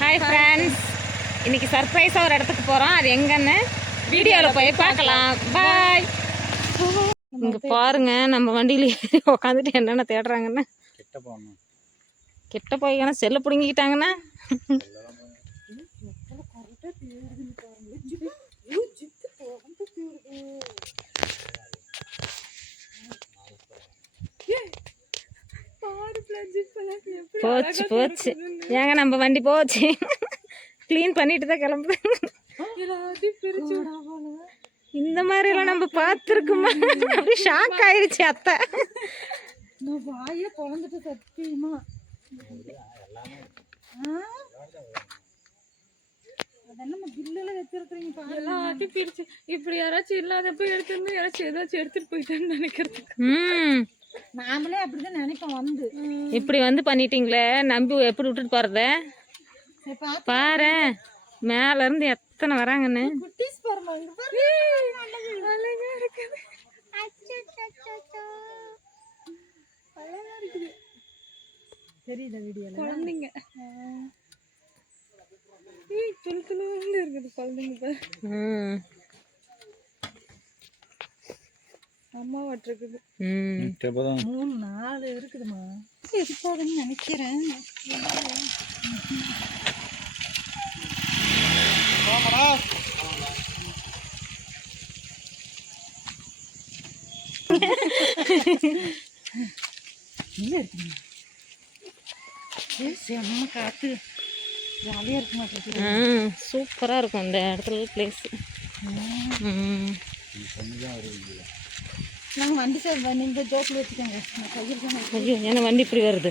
Hi friends, இன்னைக்கு சர்ப்ரைஸாக ஒரு இடத்துக்கு போகிறோம். அது எங்கன்னு வீடியோவில் போய் பார்க்கலாம். பாய். இங்கே பாருங்க, நம்ம வண்டியில் ஏறி உட்காந்துட்டு என்னென்ன தேடுறாங்கன்னு. கிட்ட போய்க்கான செல்லை பிடுங்கிக்கிட்டாங்கன்னா போச்சு போச்சு. ஏங்க நம்ம வண்டி போச்சு. க்ளீன் பண்ணிட்டு தான் கிளம்புறேன். இந்த மாதிரி எல்லாம் நம்ம பார்த்துருக்குமா? அப்படி ஷாக் ஆயிடுச்சு அத்தை. சத்தியமா இப்படி யாராச்சும் இல்லாதப்ப எடுத்துருந்து யாராச்சும் ஏதாச்சும் எடுத்துட்டு போயிட்டான்னு நினைக்கிறதுக்கு நாமளே அப்படிதான் நினைப்போம். வந்து இப்படி வந்து பண்ணிட்டீங்களே, நம்பி எப்படி விட்டுட்டு போறத பாரு. மேல இருந்து எத்தனை வராங்கன்னு தெரியுதா வீடியோல? குழந்தைங்க இருக்குது குழந்தைங்க. அம்மா இருக்குது 3-4 இருக்குதுமா. இருக்காதுன்னு நினைக்கிறேன். செம்ம காத்து, ஜாலியாக இருக்க மாட்டேங்குது. சூப்பராக இருக்கும் இந்த இடத்துல பிளேஸ். நாங்கள் வண்டி சார் இந்த ஜோக்கில் வச்சுக்கோங்க. ஐயோ, ஏன்னா வண்டி இப்படி வருது.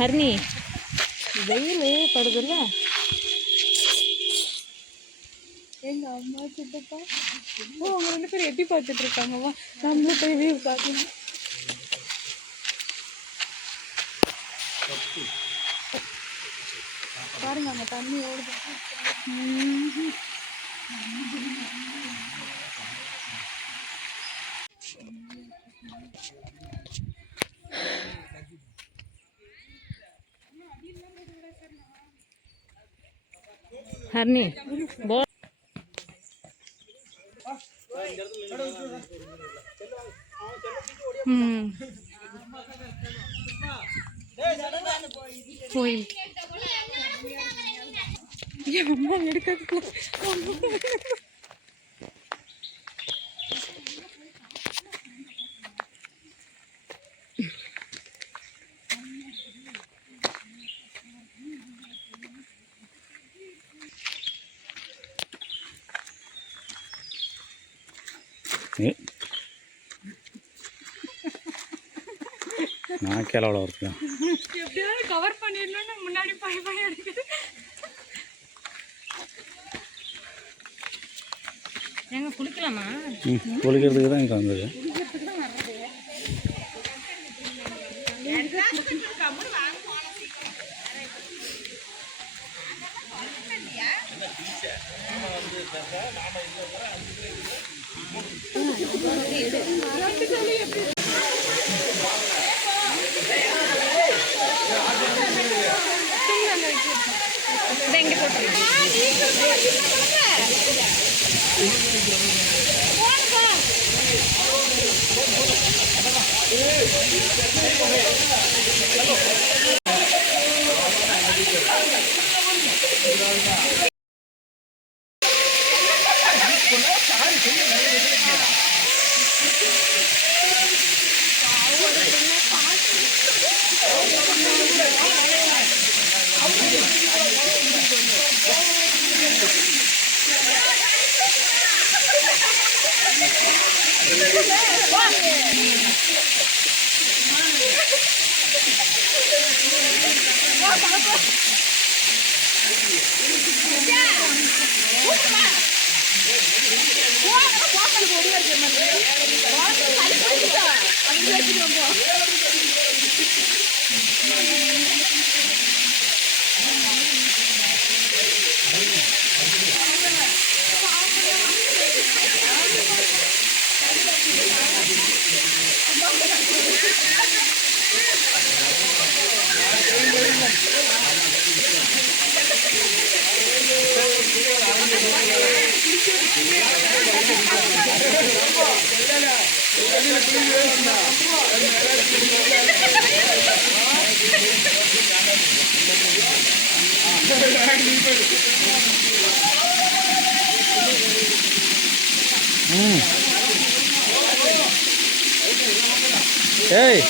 ஹர்னி, வெயில் படுதுல்ல. எங்க அம்மா சித்தப்பா அவங்க 2 பேரும் எட்டி பார்த்துட்டு இருக்காங்கம்மா. நம்மளும் போய் வியூ பார்க்கணும். பாருங்க, அங்கே தண்ணி ஓடுது. ஹர்னி போ. போய் அம்மா எடுக்க நான் கேளவள இருக்கேன். எப்படியாவது கவர் பண்ணிடணும்னு முன்னாடி பய எடுக்குது. எங்க குளிக்கலாமா? குளிக்கிறதுக்கு தான் இங்கே வந்தது. ஏய்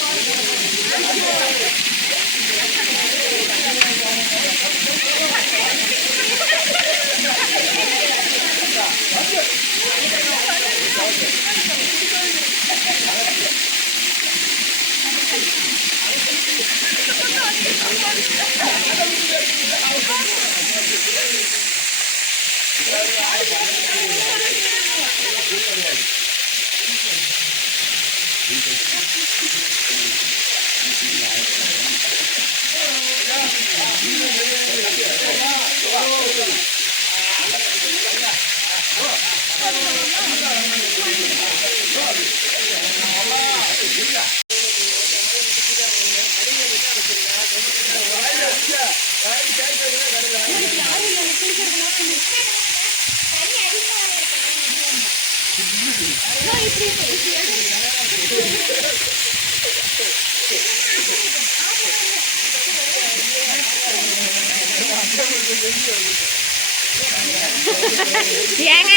ஏங்க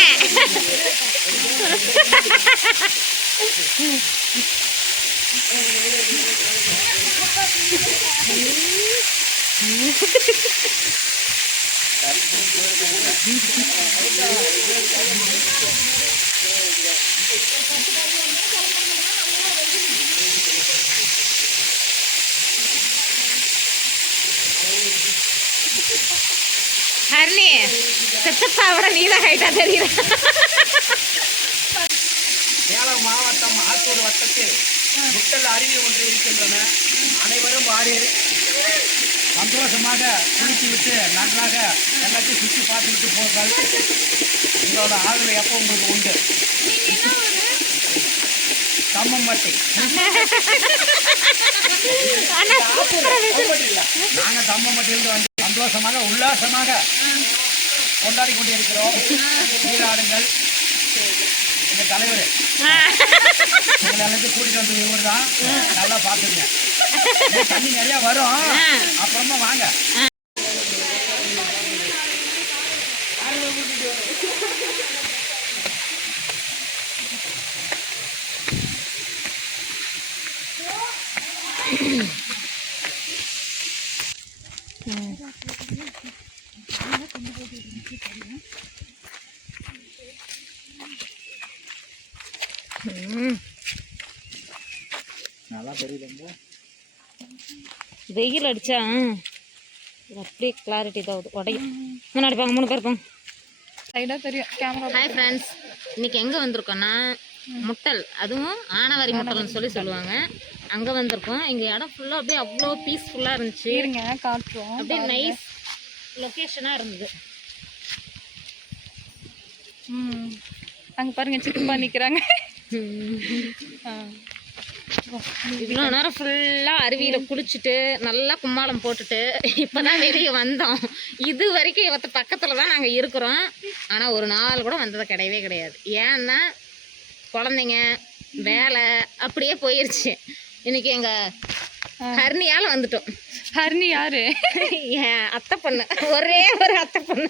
ஹரணி செத்தப்பாவோட நீதான் ஹைட்டா தெரியுற. சேலம் மாவட்டம் ஆத்தூர் வட்டத்தில் முட்டல் அருவி ஒன்று இருக்கின்றன. அனைவரும் வாரி சந்தோஷமாக குளித்து விட்டு நன்றாக எல்லாத்தையும் சுற்றி பார்த்துக்கிட்டு போங்கள். உங்களோட ஆதரவு எப்போ உங்களுக்கு உண்டு. தம்மம்பட்டி நாங்கள் தம்மம்பட்டியிலிருந்து வந்து சந்தோஷமாக உல்லாசமாக கொண்டாடி கொண்டிருக்கிறோம். நீராடுங்கள். எங்கள் தலைவர் எங்களை எல்லாத்தையும் கூட்டிட்டு வந்து இவர் தான். நல்லா பார்த்துங்க. தண்ணி நிறையா வரும். அப்புறமா வாங்க. நல்லா தெரியல. வெயில் அடிச்சா அப்படியே கிளாரிட்டி தான் உடையும். முன்னாடி பாங்க 3 பேர் இருப்பாங்க. சைடாக தெரியும் கேமரா. ஹாய் ஃப்ரெண்ட்ஸ், இன்னைக்கு எங்கே வந்திருக்கோன்னா முட்டல், அதுவும் ஆனவாரி முட்டல்னு சொல்லுவாங்க. அங்கே வந்திருக்கோம். இங்கே இடம் ஃபுல்லாக அப்படியே அவ்வளோ பீஸ்ஃபுல்லாக இருந்துச்சு. இருங்க காட்டுறோம். அப்படியே நைஸ் லொக்கேஷனாக இருந்தது. அங்கே பாருங்க சிக்கப்பா நிற்கிறாங்க. இவ்வளோ நேரம் ஃபுல்லாக அருவியில் குளிச்சுட்டு நல்லா கும்மாளம் போட்டுட்டு இப்போ தான் வெளியே வந்தோம். இது வரைக்கும் இவத்த பக்கத்தில் தான் நாங்கள் இருக்கிறோம். ஆனால் ஒரு நாள் கூட வந்தது கிடையவே கிடையாது. ஏன்னா குழந்தைங்க வேலை அப்படியே போயிடுச்சு. இன்னைக்கு எங்கள் ஹர்னியால் வந்துட்டோம். ஹர்னி யாரு? என் அத்தை பொண்ணு, ஒரே ஒரு அத்தை பொண்ணு.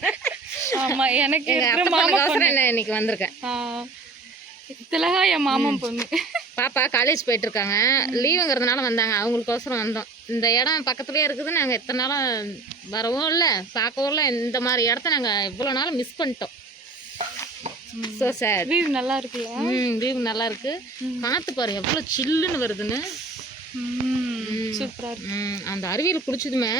ஆமாம், எனக்கு எங்கள் மாமா என்ன இன்னைக்கு வந்திருக்கேன். திலகா என் மாமன் பொண்ணு. பாப்பா காலேஜ் போயிட்டுருக்காங்க. லீவுங்கிறதுனால வந்தாங்க. அவங்களுக்கோசரம் வந்தோம். இந்த இடம் பக்கத்துலேயே இருக்குது. நாங்கள் எத்தனை நாளும் வரவும் இல்லை, பார்க்கவும் இல்லை. இந்த மாதிரி இடத்த நாங்கள் இவ்வளோ நாள் மிஸ் பண்ணிட்டோம். ஸோ சார் வியூ நல்லா இருக்குல்ல? வியூ நல்லா இருக்கு. காற்று பாரு எவ்வளோ சில்லுன்னு வருதுன்னு. சூப்பராக இருக்கு. அந்த அருவியில் குளிச்சதுமே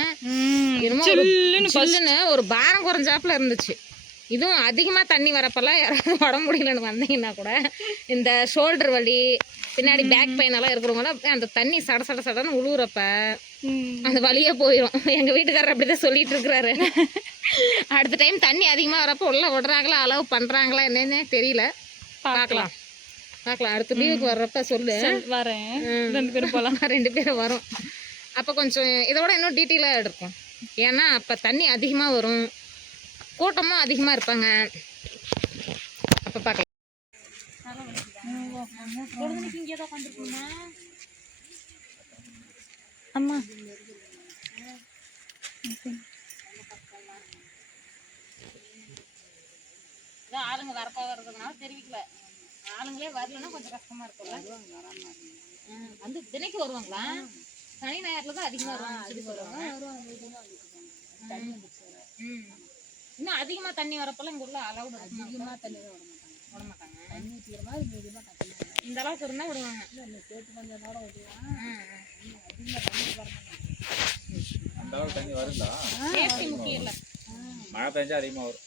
சில்லுன்னு ஒரு பாரம் குறைஞ்சாப்புல இருந்துச்சு. இதுவும் அதிகமாக தண்ணி வரப்பெல்லாம் யாராவது உடம்பு முடியலன்னு வந்தீங்கன்னா கூட இந்த ஷோல்டர் வலி, பின்னாடி பேக் பெயின் எல்லாம் இருக்கிறவங்க அந்த தண்ணி சடன்னு உழுவுறப்ப அந்த வலியே போயிடும். எங்கள் வீட்டுக்காரர் அப்படி தான் சொல்லிட்டு இருக்கிறாரு. அடுத்த டைம் தண்ணி அதிகமாக வரப்போ உள்ள விடுறாங்களா, அளவு பண்ணுறாங்களா என்னன்னு தெரியல. பார்க்கலாம். அடுத்த லீவுக்கு வர்றப்ப சொல்லு. வரேன். 2 பேரும் போகலாம். 2 பேரும் வரும். அப்போ கொஞ்சம் இதோட இன்னும் டீட்டெயிலாக எடுக்கும். ஏன்னா அப்போ தண்ணி அதிகமாக வரும், கூட்டமும் அதிகமாக இருப்பாங்க. அப்போ பார்க்கலாம். பொழுதுனைக்கு இங்கே தான் உட்காந்துருக்குமா அம்மா இதான் ஆளுங்க வரப்பா வர்றதுனால தெரிவிக்கல. ஆளுங்களே வரலன்னா கொஞ்சம் கஷ்டமா இருக்கும்ல. வந்து தினைக்கு வருவாங்களா? சனி ஞாயிறுல தான் அதிகமா வருவாங்க சொல்லி சொல்லுவாங்க. இன்னும் அதிகமா தண்ணி வரப்பெல்லாம் இங்க உள்ள அளவுடு அதிகமா தண்ணி விட மாட்டாங்க. இந்த அளவுக்கு இருந்தா விடுவாங்க. அந்த அளவுக்கு தண்ணி வருங்களா? சேஃப்டி முக்கியம் இல்ல. மழை பெஞ்சா அதிகமாக வரும்.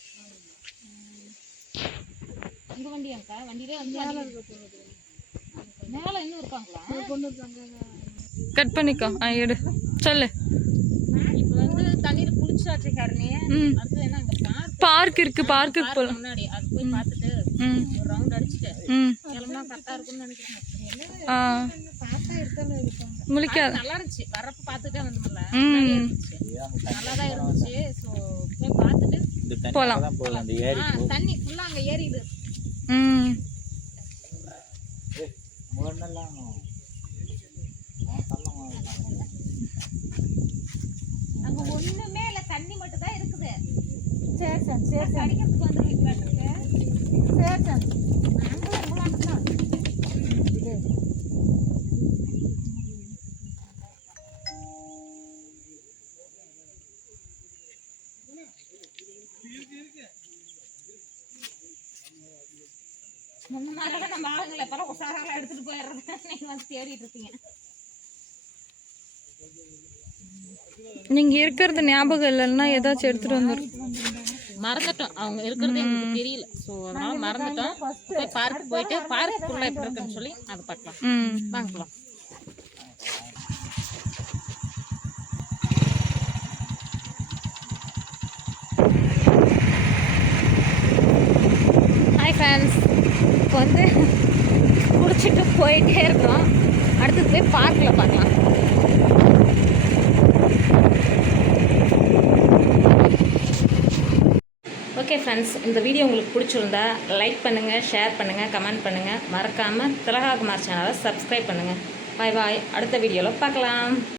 உங்க வண்டியாக்கா? வண்டியிலே வந்து மேல இன்னும் இருக்காங்களா? கட் பண்ணிக்கோ. எடு சொல்லு. இப்ப வந்து தண்ணியில குளிச்சாச்சு காரணே. அடுத்து என்ன அங்க பார்க் இருக்கு, பார்க்குக்கு போலாம். முன்னாடி அது போய் பார்த்துட்டு ஒரு ரவுண்ட் அடிச்சுட்டு கிளம்புனா கரெக்டா இருக்கும்னு நினைக்கிறேன். பார்த்தா இருக்கான்னு இருக்கும். முழிக்காத. நல்லா இருந்துச்சு. வரப்ப பார்த்துட்டே வந்தோம்ல. நல்லா தான் இருந்துச்சு. ஸோ போய் பார்த்துட்டு போலாம். அந்த ஏரி தண்ணி ஃபுல்லா அங்க ஏறிடுது. முன்னெல்லாம் அங்க ஒண்ணுமே இல்ல, தண்ணி மட்டும் தான் இருக்குது. சரி சரி சரி அடிக்கிறதுக்கு வந்துருவீங்களா? சரி சரி முன்னாடி நம்ம ஆளுங்களை எப்பறம் உஷாராக எடுத்துட்டு போயிடுறது. நீங்க வந்து தேடிட்டு இருக்கீங்க. நீங்க இருக்கிறது ஞாபகம் இல்லைன்னா ஏதாச்சும் எடுத்துட்டு வந்துடும். மறந்துட்டோம், அவங்க இருக்கிறது எங்களுக்கு தெரியல. ஸோ அதனால மறந்துட்டோம். போய் பார்க் போயிட்டு பார்க்குள்ள எப்படி இருக்குன்னு சொல்லி அதை பார்க்கலாம். வாங்க போகலாம். ஹாய் ஃப்ரெண்ட்ஸ், இப்போ வந்து குடிச்சிட்டு போயிட்டே இருக்கிறோம். அடுத்தது போய் பார்க்கில் பார்க்கலாம். ஓகே ஃப்ரெண்ட்ஸ், இந்த வீடியோ உங்களுக்கு பிடிச்சிருந்தா லைக் பண்ணுங்கள், ஷேர் பண்ணுங்கள், கமெண்ட் பண்ணுங்கள். மறக்காமல் திலகா குமார் சேனலை சப்ஸ்கிரைப் பண்ணுங்கள். பாய் பாய். அடுத்த வீடியோவில் பார்க்கலாம்.